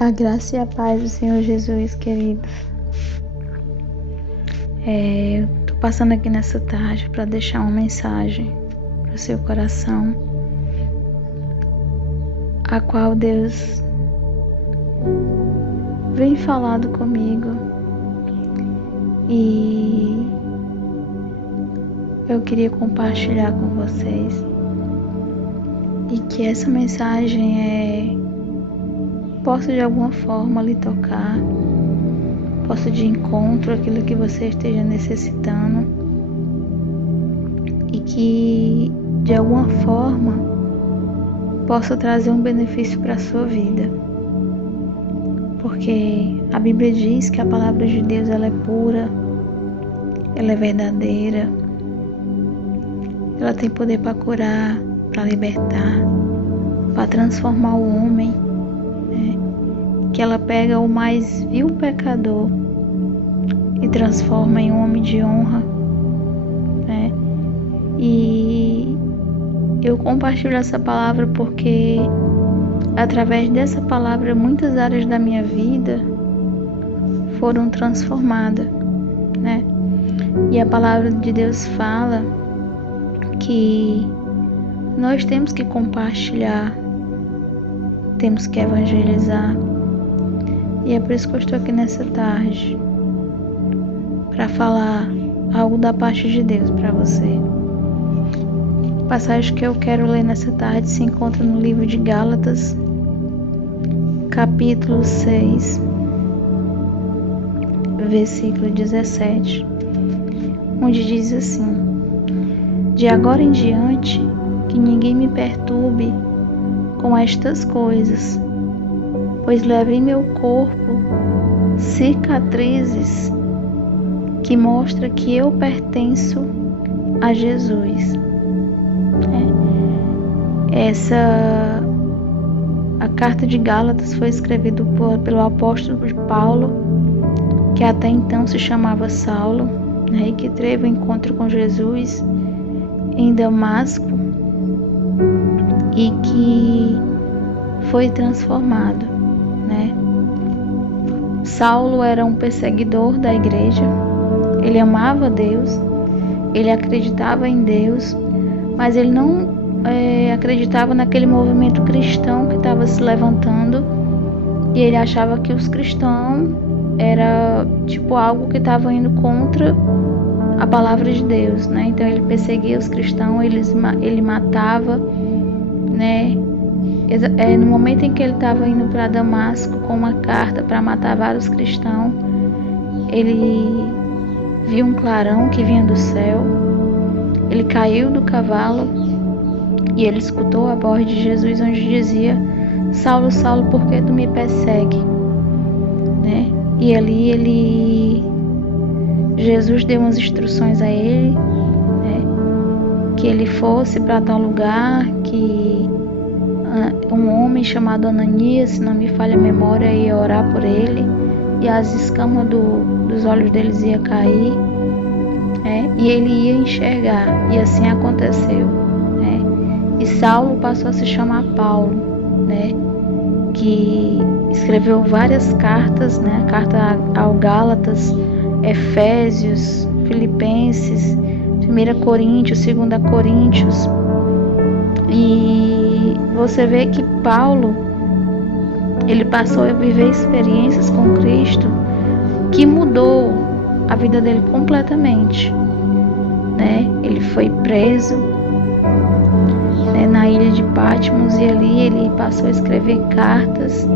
A graça e a paz do Senhor Jesus, queridos. Eu tô passando aqui nessa tarde para deixar uma mensagem para o seu coração, a qual Deus vem falado comigo, e eu queria compartilhar com vocês, e que essa mensagem possa de alguma forma lhe tocar, possa de encontro àquilo que você esteja necessitando, e que de alguma forma possa trazer um benefício para a sua vida. Porque a Bíblia diz que a palavra de Deus ela é pura, ela é verdadeira, ela tem poder para curar, para libertar, para transformar o homem, que ela pega o mais vil pecador e transforma em um homem de honra, E eu compartilho essa palavra porque através dessa palavra muitas áreas da minha vida foram transformadas, E a palavra de Deus fala que nós temos que compartilhar, temos que evangelizar. E é por isso que eu estou aqui nessa tarde, para falar algo da parte de Deus para você. A passagem que eu quero ler nessa tarde se encontra no livro de Gálatas, capítulo 6, versículo 17, onde diz assim: de agora em diante, que ninguém me perturbe com estas coisas, pois levo em meu corpo cicatrizes que mostram que eu pertenço a Jesus. A carta de Gálatas foi escrita pelo apóstolo Paulo, que até então se chamava Saulo, e que teve um encontro com Jesus em Damasco e que foi transformado. Saulo era um perseguidor da igreja, ele amava Deus, ele acreditava em Deus, mas ele não acreditava naquele movimento cristão que estava se levantando, e ele achava que os cristãos era algo que estava indo contra a palavra de Deus, Então ele perseguia os cristãos, ele matava, No momento em que ele estava indo para Damasco com uma carta para matar vários cristãos, ele viu um clarão que vinha do céu, ele caiu do cavalo e ele escutou a voz de Jesus, onde dizia: Saulo, Saulo, por que tu me persegue? E ali Jesus deu umas instruções a ele, que ele fosse para tal lugar, que um homem chamado Ananias, se não me falha a memória, ia orar por ele, e as escamas dos olhos deles ia cair, e ele ia enxergar, e assim aconteceu, E Saulo passou a se chamar Paulo, que escreveu várias cartas, carta ao Gálatas, Efésios, Filipenses, 1 Coríntios, 2 Coríntios. E você vê que Paulo, ele passou a viver experiências com Cristo que mudou a vida dele completamente, Ele foi preso, na ilha de Patmos, e ali ele passou a escrever cartas,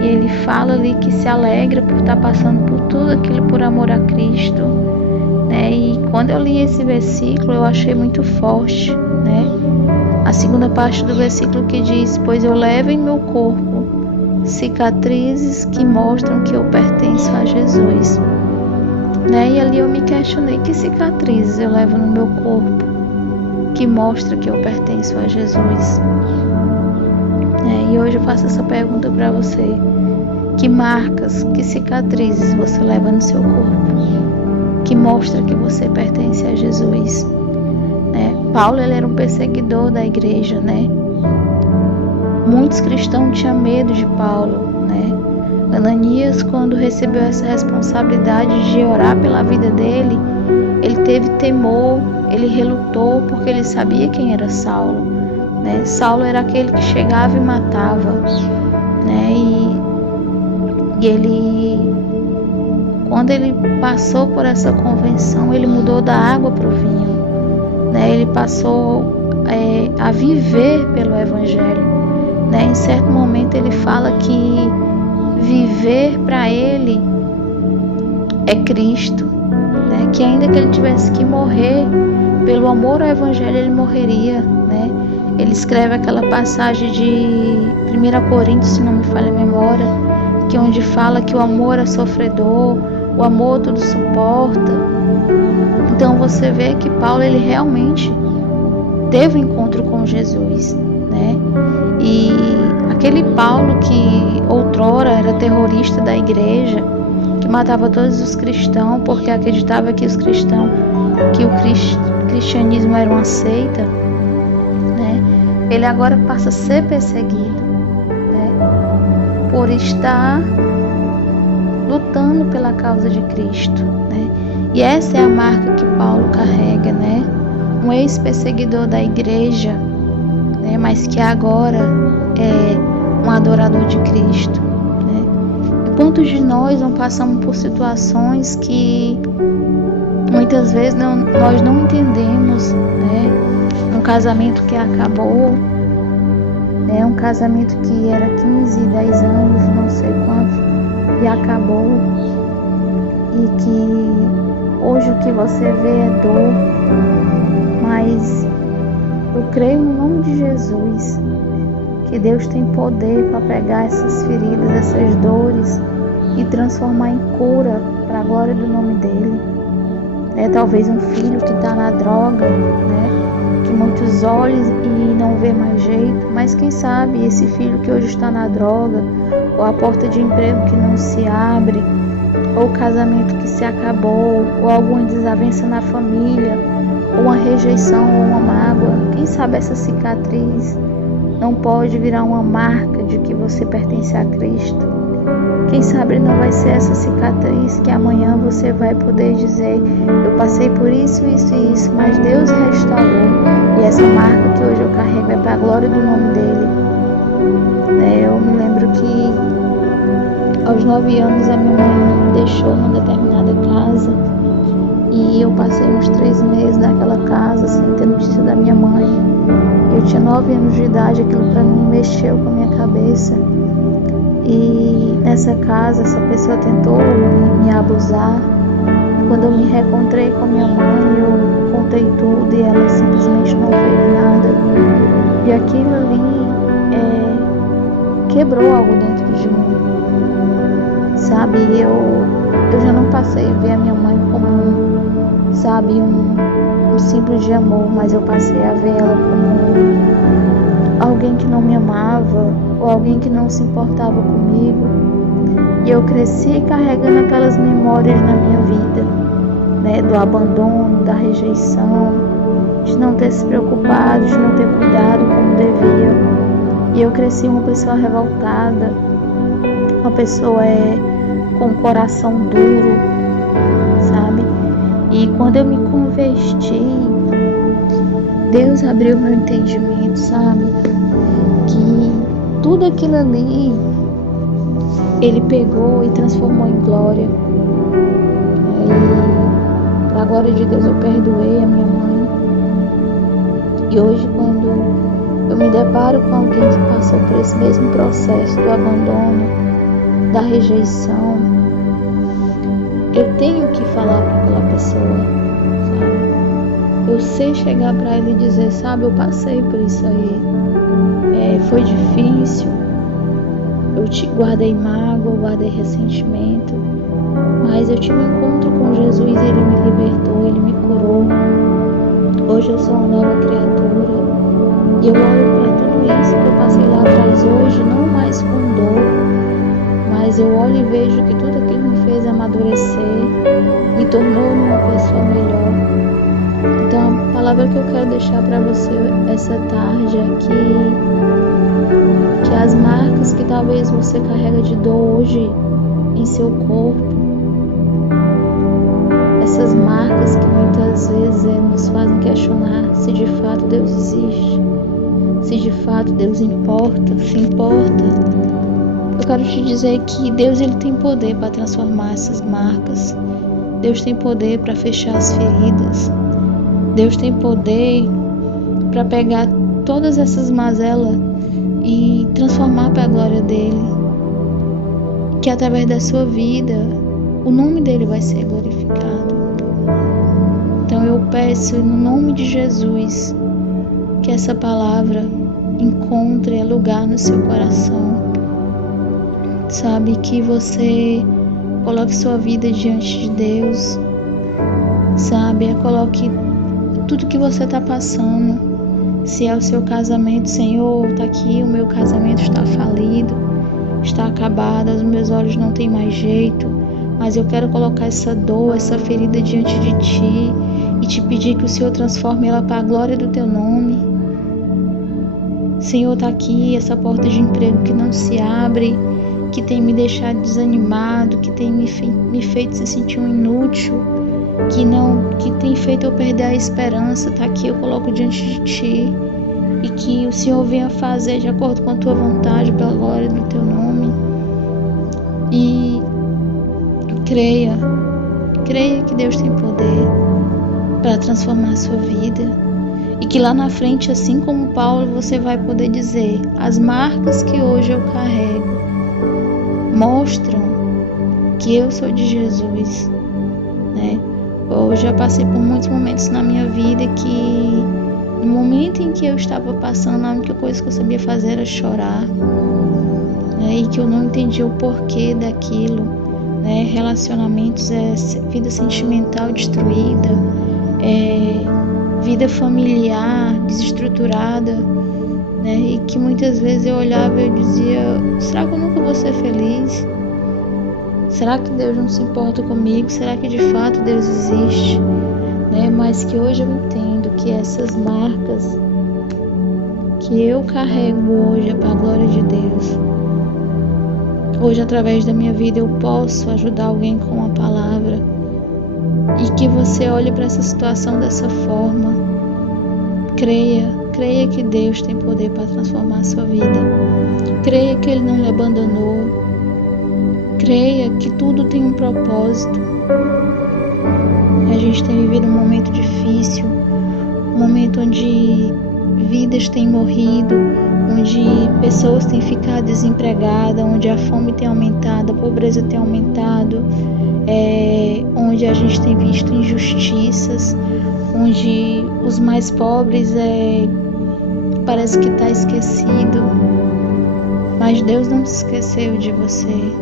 e ele fala ali que se alegra por estar passando por tudo aquilo por amor a Cristo, E quando eu li esse versículo eu achei muito forte, A segunda parte do versículo que diz: pois eu levo em meu corpo cicatrizes que mostram que eu pertenço a Jesus, E ali eu me questionei: que cicatrizes eu levo no meu corpo que mostra que eu pertenço a Jesus? E hoje eu faço essa pergunta para você: que marcas, que cicatrizes você leva no seu corpo que mostra que você pertence a Jesus? Paulo, ele era um perseguidor da igreja, muitos cristãos tinham medo de Paulo, né? Ananias, quando recebeu essa responsabilidade de orar pela vida dele, ele teve temor, ele relutou, porque ele sabia quem era Saulo, né? Saulo era aquele que chegava e matava, né? E ele, quando ele passou por essa convenção, ele mudou da água para o vinho, né? Ele passou a viver pelo Evangelho, né? Em certo momento ele fala que viver para ele é Cristo, né? Que ainda que ele tivesse que morrer pelo amor ao Evangelho, ele morreria, né? Ele escreve aquela passagem de 1 Coríntios, se não me falha a memória, que onde fala que o amor é sofredor, o amor tudo suporta. Então você vê que Paulo, ele realmente teve um encontro com Jesus, né? E aquele Paulo que outrora era terrorista da igreja, que matava todos os cristãos porque acreditava que o cristianismo era uma seita, né? Ele agora passa a ser perseguido, né? Por estar lutando pela causa de Cristo, né? E essa é a marca que Paulo carrega, né? Um ex-perseguidor da igreja, né? Mas que agora é um adorador de Cristo, né? E quantos de nós não passamos por situações que muitas vezes nós não entendemos, né? Um casamento que acabou, né? Um casamento que era 15, 10 anos, não sei quanto, e acabou, e que hoje o que você vê é dor, mas eu creio no nome de Jesus que Deus tem poder para pegar essas feridas, essas dores e transformar em cura para a glória do nome dele. Talvez um filho que está na droga, né? Que muitos olham e não vê mais jeito, mas quem sabe esse filho que hoje está na droga, ou a porta de emprego que não se abre, ou o casamento que se acabou, ou alguma desavença na família, ou uma rejeição, ou uma mágoa, quem sabe essa cicatriz não pode virar uma marca de que você pertence a Cristo. Quem sabe não vai ser essa cicatriz que amanhã você vai poder dizer: eu passei por isso, isso e isso, mas Deus restaurou. E essa marca que hoje eu carrego é para a glória do nome dele. Eu me lembro que aos 9 anos a minha mãe me deixou numa determinada casa. E eu passei uns 3 meses naquela casa sem ter notícia da minha mãe. Eu tinha 9 anos de idade, aquilo para mim mexeu com a minha cabeça. E nessa casa, essa pessoa tentou me abusar. E quando eu me reencontrei com a minha mãe, eu contei tudo e ela simplesmente não fez nada. E aquilo ali quebrou algo dentro de mim, sabe? Eu já não passei a ver a minha mãe como um simples de amor, mas eu passei a ver ela como alguém que não me amava, ou alguém que não se importava comigo. E eu cresci carregando aquelas memórias na minha vida, né? Do abandono, da rejeição, de não ter se preocupado, de não ter cuidado como devia. E eu cresci uma pessoa revoltada, uma pessoa com um coração duro, sabe? E quando eu me converti, Deus abriu meu entendimento, sabe? Que tudo aquilo ali, Ele pegou e transformou em glória. E para a glória de Deus eu perdoei a minha mãe. E hoje, quando eu me deparo com alguém que passou por esse mesmo processo do abandono, da rejeição, eu tenho que falar para aquela pessoa, sabe? Eu sei chegar para ela e dizer: sabe, eu passei por isso aí, foi difícil, eu guardei mágoa, guardei ressentimento, mas eu tive um encontro com Jesus, Ele me libertou, Ele me curou. Hoje eu sou uma nova criatura e eu olho para tudo isso que eu passei lá atrás hoje, não mais com dor, mas eu olho e vejo que tudo aquilo me fez amadurecer, me tornou uma pessoa melhor. Então a palavra que eu quero deixar para você essa tarde é que As marcas que talvez você carrega de dor hoje em seu corpo, essas marcas que muitas vezes nos fazem questionar se de fato Deus existe, se de fato Deus se importa. Eu quero te dizer que Deus ele tem poder para transformar essas marcas. Deus tem poder para fechar as feridas. Deus tem poder para pegar todas essas mazelas e transformar para a glória dele. Que através da sua vida, o nome dele vai ser glorificado. Então eu peço no nome de Jesus que essa palavra encontre lugar no seu coração. Sabe, que você coloque sua vida diante de Deus. Sabe, coloque tudo que você está passando. Se é o seu casamento, Senhor, está aqui, o meu casamento está falido, está acabado, os meus olhos não têm mais jeito, mas eu quero colocar essa dor, essa ferida diante de Ti e te pedir que o Senhor transforme ela para a glória do Teu nome. Senhor, está aqui essa porta de emprego que não se abre, que tem me deixado desanimado, que tem me feito se sentir um inútil, que tem feito eu perder a esperança. Está aqui, eu coloco diante de Ti, e que o Senhor venha fazer de acordo com a Tua vontade, pela glória do Teu nome. E creia que Deus tem poder para transformar a sua vida, e que lá na frente, assim como Paulo, você vai poder dizer: as marcas que hoje eu carrego mostram que eu sou de Jesus, né? Eu já passei por muitos momentos na minha vida que, no momento em que eu estava passando, a única coisa que eu sabia fazer era chorar, né? E que eu não entendia o porquê daquilo, né? Relacionamentos, vida sentimental destruída, vida familiar desestruturada, né? E que muitas vezes eu olhava e eu dizia: será que eu nunca vou ser feliz? Será que Deus não se importa comigo? Será que de fato Deus existe? Né? Mas que hoje eu entendo que essas marcas que eu carrego hoje é para a glória de Deus. Hoje, através da minha vida, eu posso ajudar alguém com uma palavra. E que você olhe para essa situação dessa forma. Creia que Deus tem poder para transformar a sua vida. Creia que Ele não lhe abandonou. Creia que tudo tem um propósito. A gente tem vivido um momento difícil, um momento onde vidas têm morrido, onde pessoas têm ficado desempregadas, onde a fome tem aumentado, a pobreza tem aumentado, onde a gente tem visto injustiças, onde os mais pobres parece que está esquecido. Mas Deus não se esqueceu de você.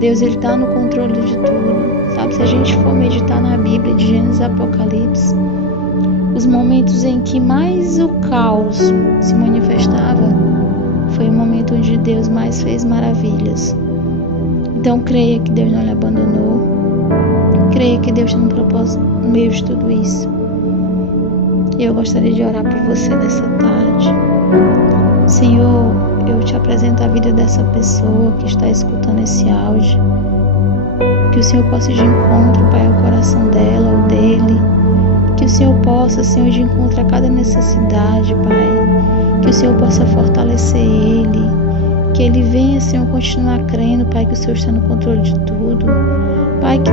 Deus ele está no controle de tudo. Sabe, se a gente for meditar na Bíblia de Gênesis e Apocalipse, os momentos em que mais o caos se manifestava foi o momento onde Deus mais fez maravilhas. Então creia que Deus não lhe abandonou. Creia que Deus tem um propósito no meio de tudo isso. E eu gostaria de orar por você nessa tarde. Senhor, eu te apresento a vida dessa pessoa que está escutando esse áudio. Que o Senhor possa ir de encontro, Pai, ao coração dela ou dele. Que o Senhor possa, Senhor, de encontro a cada necessidade, Pai. Que o Senhor possa fortalecer ele. Que ele venha, Senhor, continuar crendo, Pai, que o Senhor está no controle de tudo. Pai, que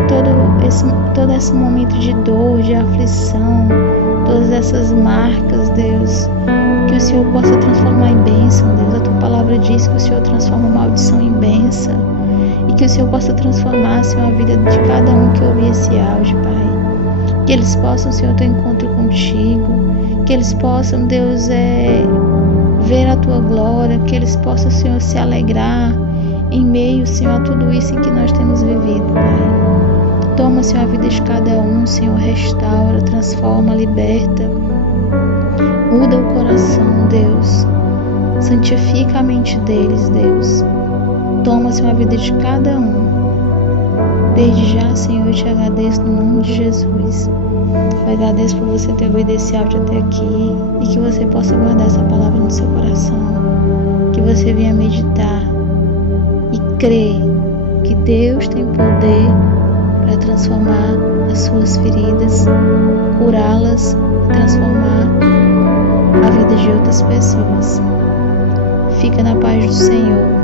todo esse momento de dor, de aflição, todas essas marcas, Deus, que o Senhor possa transformar em bênção, Deus. A Tua palavra diz que o Senhor transforma maldição em bênção. E que o Senhor possa transformar, Senhor, a vida de cada um que ouvir esse áudio, Pai. Que eles possam, Senhor, ter um encontro contigo. Que eles possam, Deus, ver a Tua glória. Que eles possam, Senhor, se alegrar em meio, Senhor, a tudo isso em que nós temos vivido, Pai. Toma, Senhor, a vida de cada um, Senhor, restaura, transforma, liberta. Muda o coração, Deus. Santifica a mente deles, Deus. Toma, Senhor, a vida de cada um. Desde já, Senhor, eu te agradeço no nome de Jesus. Eu agradeço por você ter ouvido esse áudio até aqui e que você possa guardar essa palavra no seu coração. Que você venha meditar e crer que Deus tem poder para transformar as suas feridas, curá-las e transformar a vida de outras pessoas. Fica na paz do Senhor.